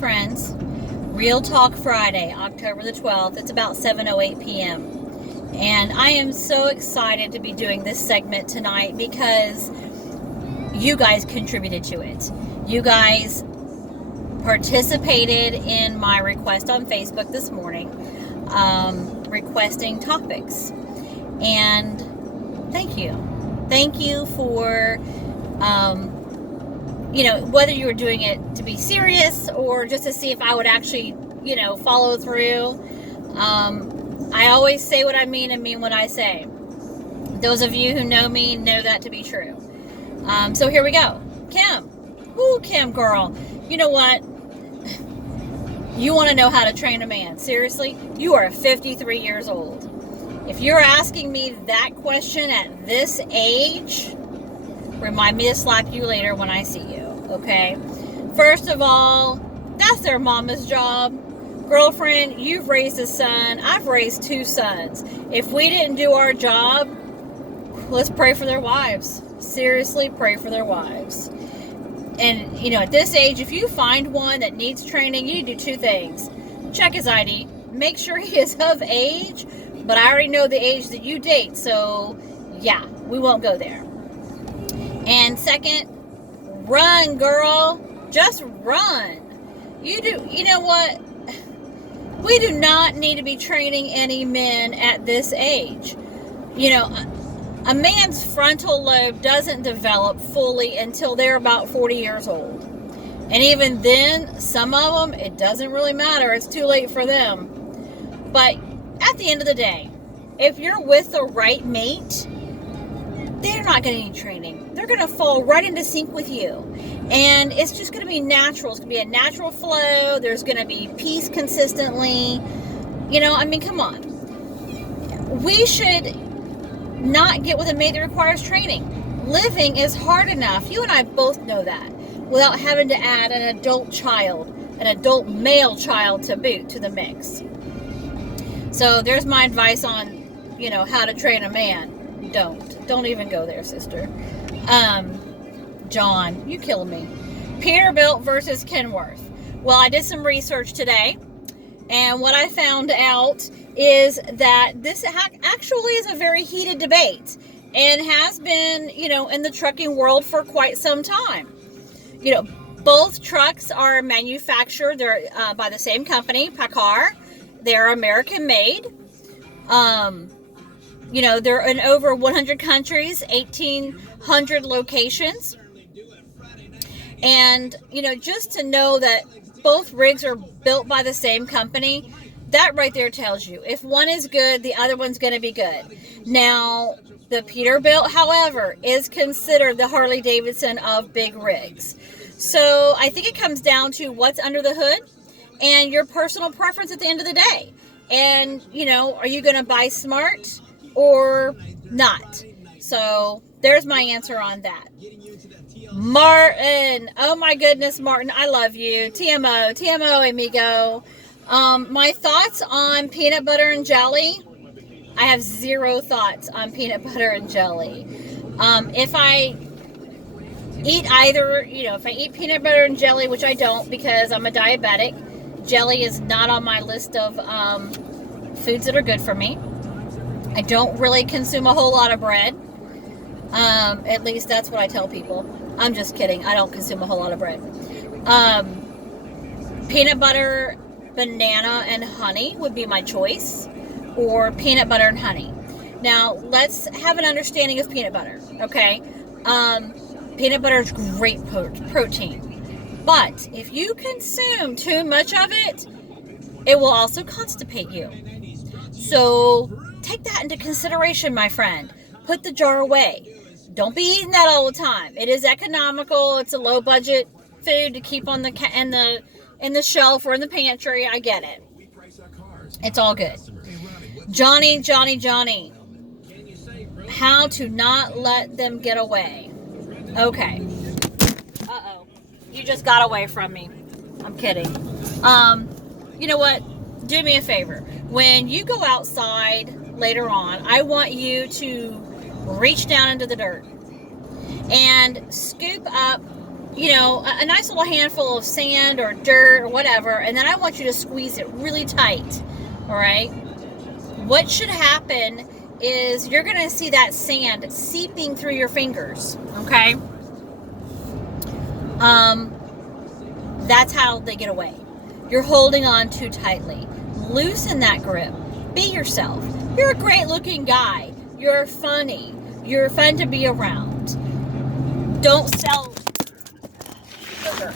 Friends, Real Talk Friday, October the 12th. It's about 7:08 p.m. And I am so excited to be doing this segment tonight because you guys contributed to it. You guys participated in my request on Facebook this morning, requesting topics. And thank you. Thank you for whether you were doing it to be serious or just to see if I would actually, follow through. I always say what I mean and mean what I say. Those of you who know me know that to be true. So here we go. Kim. Ooh, Kim, girl. You know what? You want to know how to train a man. Seriously? You are 53 years old. If you're asking me that question at this age, remind me to slap you later when I see you, okay? First of all, that's their mama's job. Girlfriend, you've raised a son. I've raised two sons. If we didn't do our job, let's pray for their wives. Seriously, pray for their wives. And, at this age, if you find one that needs training, you need to do two things. Check his ID. Make sure he is of age. But I already know the age that you date. So, yeah, we won't go there. And second, run, girl. Just run. You know what? We do not need to be training any men at this age. A man's frontal lobe doesn't develop fully until they're about 40 years old. And even then, some of them, it doesn't really matter. It's too late for them. But at the end of the day, if you're with the right mate, they're not going to need training. They're going to fall right into sync with you. And it's just going to be natural. It's going to be a natural flow. There's going to be peace consistently. Come on. We should not get with a mate that requires training. Living is hard enough. You and I both know that. Without having to add an adult child, an adult male child to boot to the mix. So there's my advice on, how to train a man. Don't even go there, sister. John, you killing me. Peterbilt versus Kenworth. Well, I did some research today, and what I found out is that this actually is a very heated debate and has been, in the trucking world for quite some time. Both trucks are manufactured. They're by the same company, PACCAR. They're American made. They're in over 100 countries, 1,800 locations. And, just to know that both rigs are built by the same company, that right there tells you if one is good, the other one's going to be good. Now, the Peterbilt, however, is considered the Harley Davidson of big rigs. So I think it comes down to what's under the hood and your personal preference at the end of the day. And, are you going to buy smart or not? So there's my answer on that. Martin, oh my goodness, Martin, I love you. TMO, amigo. My thoughts on peanut butter and jelly. I have zero thoughts on peanut butter and jelly. If I eat if I eat peanut butter and jelly, which I don't because I'm a diabetic, jelly is not on my list of foods that are good for me. I don't really consume a whole lot of bread. At least that's what I tell people. I'm just kidding. I don't consume a whole lot of bread. Peanut butter, banana, and honey would be my choice. Or peanut butter and honey. Now, let's have an understanding of peanut butter, okay? Peanut butter is great protein. But if you consume too much of it, it will also constipate you. So take that into consideration, my friend. Put the jar away. Don't be eating that all the time. It is economical. It's a low budget food to keep on in the shelf or in the pantry. I get it. It's all good. Johnny. How to not let them get away. Okay. Uh-oh. You just got away from me. I'm kidding. You know what? Do me a favor. When you go outside later on, I want you to reach down into the dirt and scoop up a nice little handful of sand or dirt or whatever, and then I want you to squeeze it really tight. All right? What should happen is you're going to see that sand seeping through your fingers. Okay? That's how they get away. You're holding on too tightly. Loosen that grip. Be yourself. You're a great looking guy. You're funny. You're fun to be around. Don't sell sugar.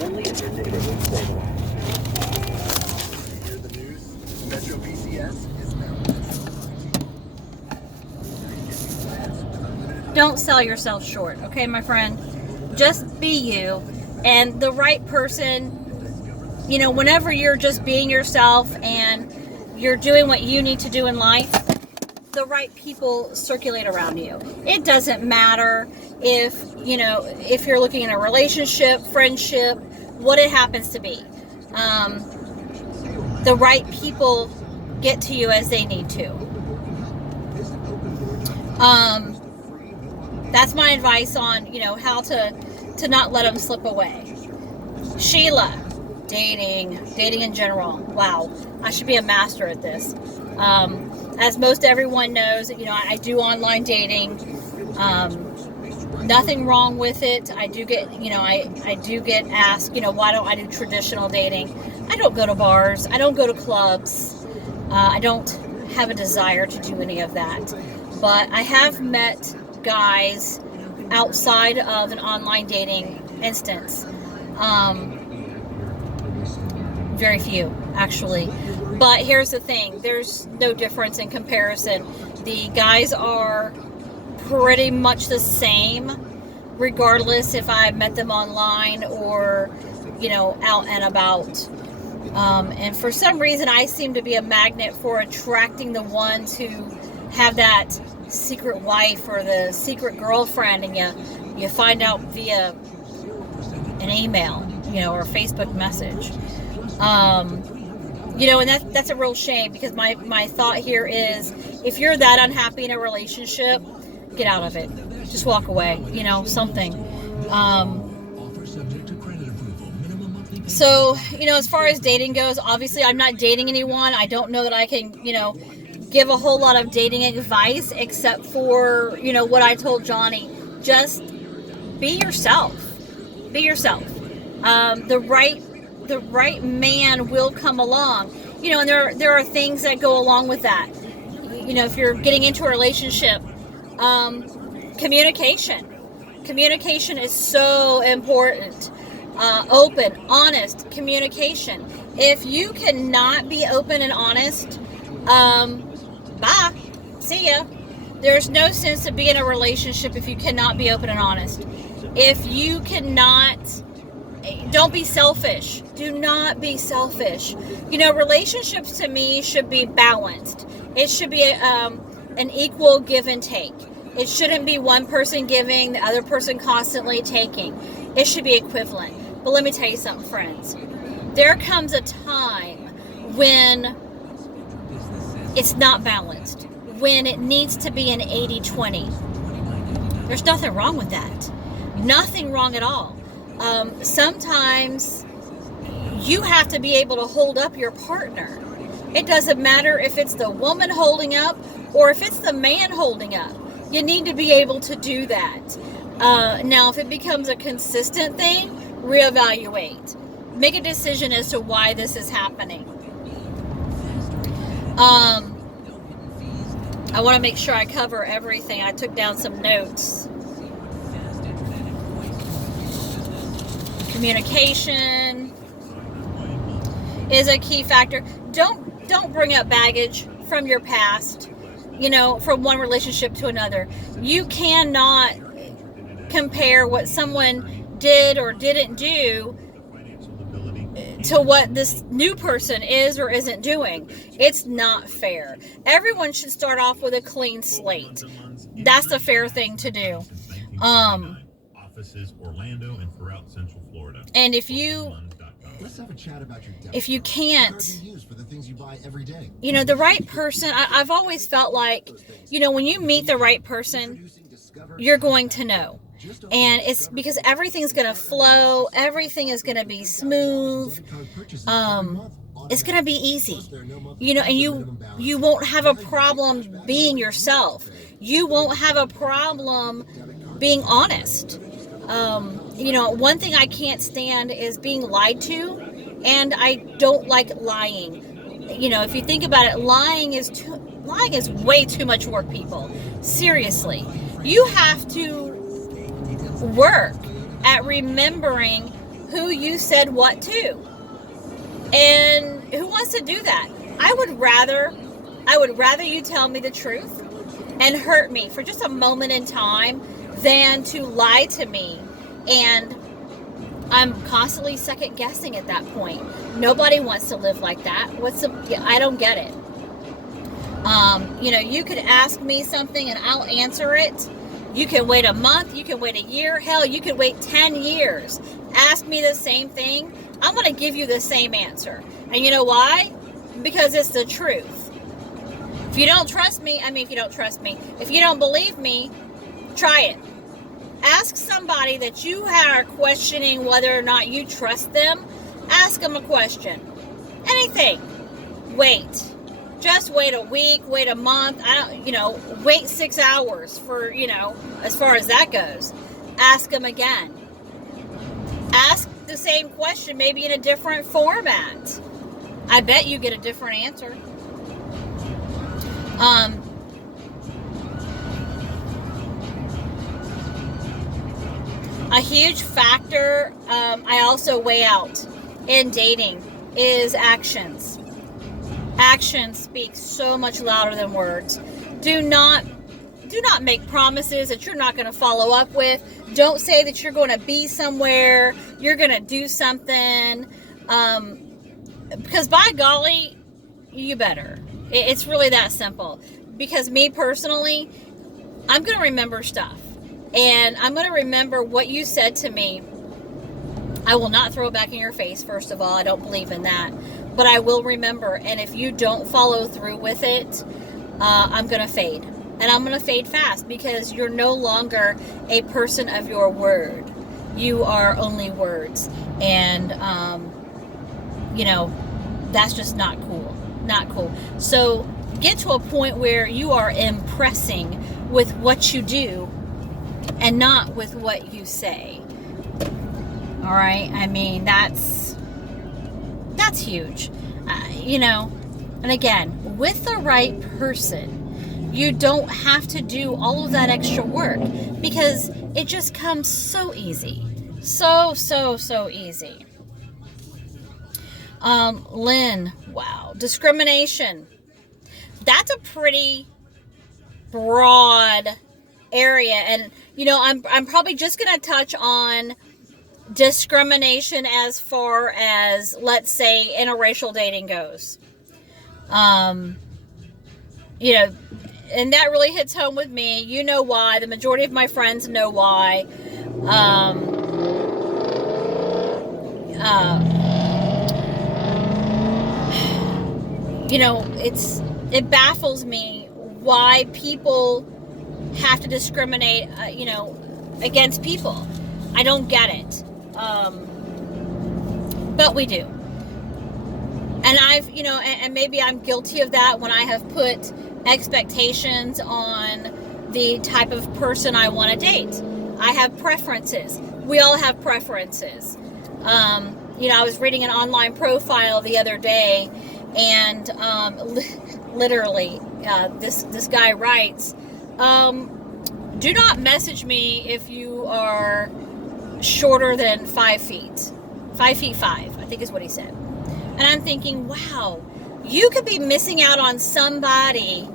Only in your neighborhood Playboy. Hear the news? Metro PCS is now. Don't sell yourself short, okay, my friend? Just be you. And the right person, whenever you're just being yourself and you're doing what you need to do in life, the right people circulate around you. It doesn't matter if you're looking in a relationship, friendship, what it happens to be. The right people get to you as they need to. That's my advice on, how to not let them slip away. Sheila, dating in general. Wow, I should be a master at this. As most everyone knows, I do online dating. Nothing wrong with it. I do get, I do get asked, why don't I do traditional dating? I don't go to bars. I don't go to clubs. I don't have a desire to do any of that. But I have met guys outside of an online dating instance. Very few, actually. But here's the thing. There's no difference in comparison. The guys are pretty much the same, regardless if I met them online or, out and about. And for some reason, I seem to be a magnet for attracting the ones who have that secret wife or the secret girlfriend, and you find out via an email, or a Facebook message. And that's a real shame, because my thought here is, if you're that unhappy in a relationship, get out of it. Just walk away, something. So, as far as dating goes, obviously I'm not dating anyone. I don't know that I can, give a whole lot of dating advice, except for, what I told Johnny. Just be yourself. Be yourself. The right man will come along. And there are things that go along with that. If you're getting into a relationship, communication. Communication is so important. Open, honest communication. If you cannot be open and honest, bye. See ya. There's no sense to be in a relationship if you cannot be open and honest. If you cannot, don't be selfish. Do not be selfish. Relationships to me should be balanced. It should be an equal give and take. It shouldn't be one person giving, the other person constantly taking. It should be equivalent. But let me tell you something, friends. There comes a time when it's not balanced, when it needs to be an 80-20. There's nothing wrong with that. Nothing wrong at all. Sometimes you have to be able to hold up your partner. It doesn't matter if it's the woman holding up or if it's the man holding up. You need to be able to do that. Now, if it becomes a consistent thing, reevaluate. Make a decision as to why this is happening. I want to make sure I cover everything. I took down some notes. Communication is a key factor. Don't bring up baggage from your past, from one relationship to another. You cannot compare what someone did or didn't do to what this new person is or isn't doing. It's not fair. Everyone should start off with a clean slate. That's the fair thing to do. Offices Orlando and throughout Central Florida. And if you can't, the right person, I've always felt like, when you meet the right person, you're going to know. And it's because everything's going to flow. Everything is going to be smooth. It's going to be easy, and you won't have a problem being yourself. You won't have a problem being honest. One thing I can't stand is being lied to, and I don't like lying. If you think about it, lying is way too much work, people. Seriously. You have to work at remembering who you said what to. And who wants to do that? I would rather you tell me the truth and hurt me for just a moment in time than to lie to me. And I'm constantly second guessing at that point. Nobody wants to live like that. I don't get it. You could ask me something and I'll answer it. You can wait a month, you can wait a year, hell, you could wait 10 years. Ask me the same thing, I'm going to give you the same answer. And you know why? Because it's the truth. If you don't trust me, if you don't believe me, try it. Ask somebody that you are questioning whether or not you trust them. Ask them a question. Anything. Wait. Just wait a week, wait a month, wait 6 hours for, as far as that goes. Ask them again. Ask the same question, maybe in a different format. I bet you get a different answer. A huge factor I also weigh out in dating is actions. Actions speak so much louder than words. Do not make promises that you're not going to follow up with. Don't say that you're going to be somewhere, you're going to do something, because by golly, you better. It's really that simple. Because me personally, I'm going to remember stuff. And I'm going to remember what you said to me. I will not throw it back in your face, first of all. I don't believe in that. But I will remember. And if you don't follow through with it, I'm going to fade. And I'm going to fade fast because you're no longer a person of your word. You are only words. And, that's just not cool. Not cool. So get to a point where you are impressing with what you do and not with what you say. All right? That's huge. And again, with the right person, you don't have to do all of that extra work because it just comes so easy. So easy. Lynn, wow. Discrimination. That's a pretty broad area. And, I'm probably just going to touch on discrimination as far as, let's say, interracial dating goes. And that really hits home with me. You know why. The majority of my friends know why. It baffles me why people have to discriminate, against people. I don't get it. But we do. And and maybe I'm guilty of that when I have put expectations on the type of person I want to date. I have preferences. We all have preferences. I was reading an online profile the other day, and literally, this guy writes, do not message me if you are shorter than 5 feet. 5 feet 5, I think is what he said. And I'm thinking, wow, you could be missing out on somebody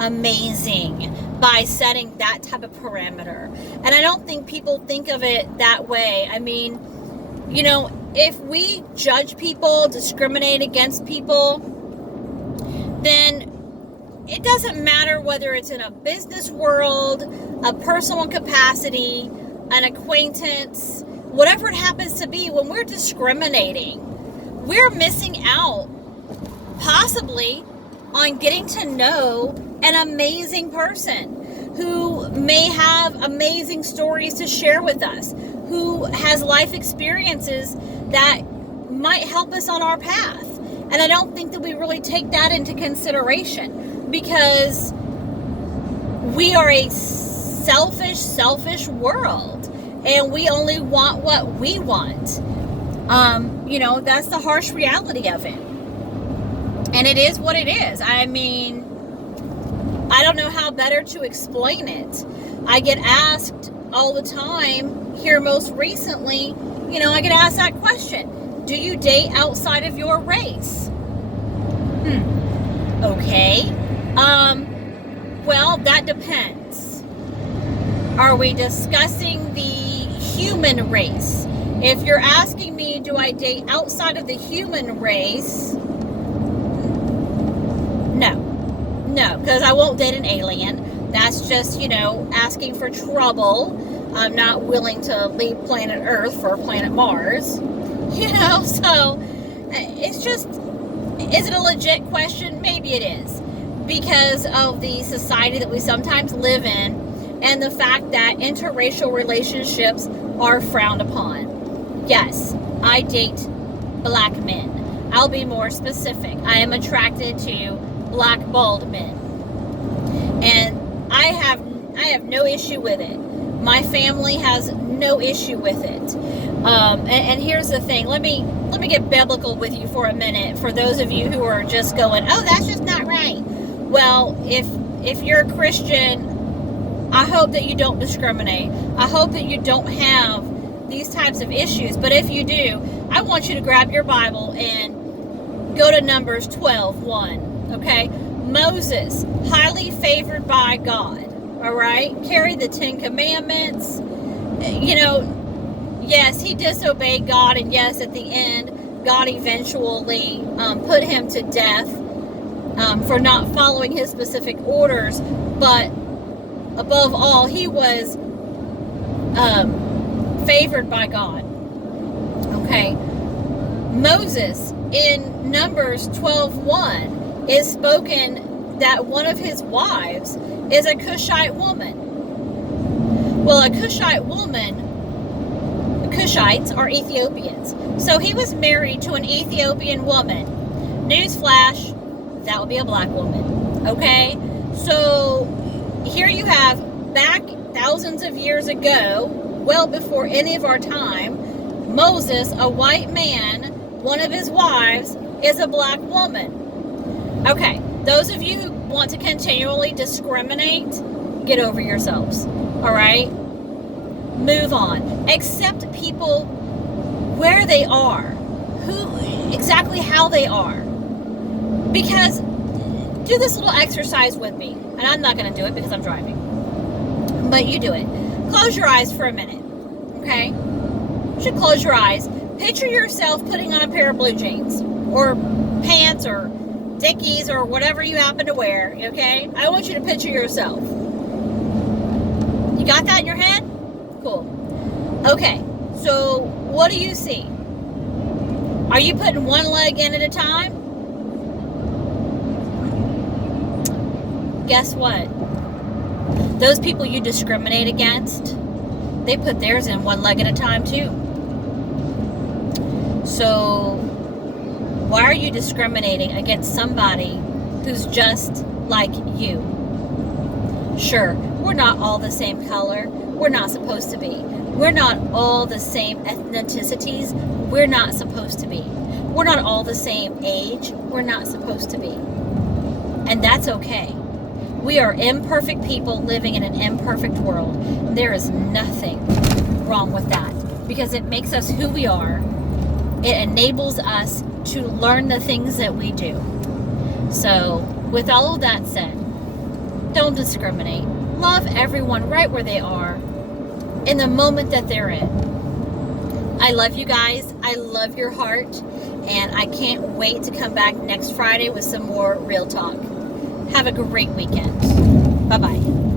amazing by setting that type of parameter. And I don't think people think of it that way. If we judge people, discriminate against people, then it doesn't matter whether it's in a business world, a personal capacity, an acquaintance, whatever it happens to be. When we're discriminating, we're missing out possibly on getting to know an amazing person. who may have amazing stories to share with us, who has life experiences that might help us on our path. And I don't think that we really take that into consideration, because we are a selfish world, and we only want what we want. That's the harsh reality of it. And it is what it is. I mean, I don't know how better to explain it. I get asked all the time here, most recently, I get asked that question. Do you date outside of your race? Okay. Well, that depends. Are we discussing the human race? If you're asking me, do I date outside of the human race? No, because I won't date an alien. That's just, asking for trouble. I'm not willing to leave planet Earth for planet Mars. So it's just, is it a legit question? Maybe it is. Because of the society that we sometimes live in, and the fact that interracial relationships are frowned upon. Yes, I date black men. I'll be more specific. I am attracted to black bald men. And I have no issue with it. My family has no issue with it. And here's the thing. Let me get biblical with you for a minute. For those of you who are just going, oh, that's just not right. Well, if you're a Christian, I hope that you don't discriminate. I hope that you don't have these types of issues. But if you do, I want you to grab your Bible and go to Numbers 12:1. Okay? Moses, highly favored by God. All right? Carried the 10 Commandments. Yes, he disobeyed God. And yes, at the end, God eventually put him to death for not following his specific orders. But above all, he was favored by God. Okay. Moses in Numbers 12:1 is spoken that one of his wives is a Cushite woman. Well, a Cushite woman, Cushites are Ethiopians. So he was married to an Ethiopian woman. Newsflash, that would be a black woman. Okay? So here you have, back thousands of years ago, well before any of our time, Moses, a white man, one of his wives is a black woman. Okay, those of you who want to continually discriminate, get over yourselves. All right? Move on. Accept people where they are, exactly how they are. Because, do this little exercise with me. And I'm not going to do it because I'm driving. But you do it. Close your eyes for a minute. Okay? You should close your eyes. Picture yourself putting on a pair of blue jeans. Or pants or Dickies or whatever you happen to wear. Okay? I want you to picture yourself. You got that in your head? Cool. Okay. So, what do you see? Are you putting one leg in at a time? Guess what? Those people you discriminate against, they put theirs in one leg at a time too. So why are you discriminating against somebody who's just like you? Sure, we're not all the same color. We're not supposed to be. We're not all the same ethnicities. We're not supposed to be. We're not all the same age. We're not supposed to be. And that's okay. We are imperfect people living in an imperfect world. There is nothing wrong with that, because it makes us who we are. It enables us to learn the things that we do. So, with all of that said, don't discriminate. Love everyone right where they are in the moment that they're in. I love you guys. I love your heart. And I can't wait to come back next Friday with some more real talk. Have a great weekend. Bye-bye.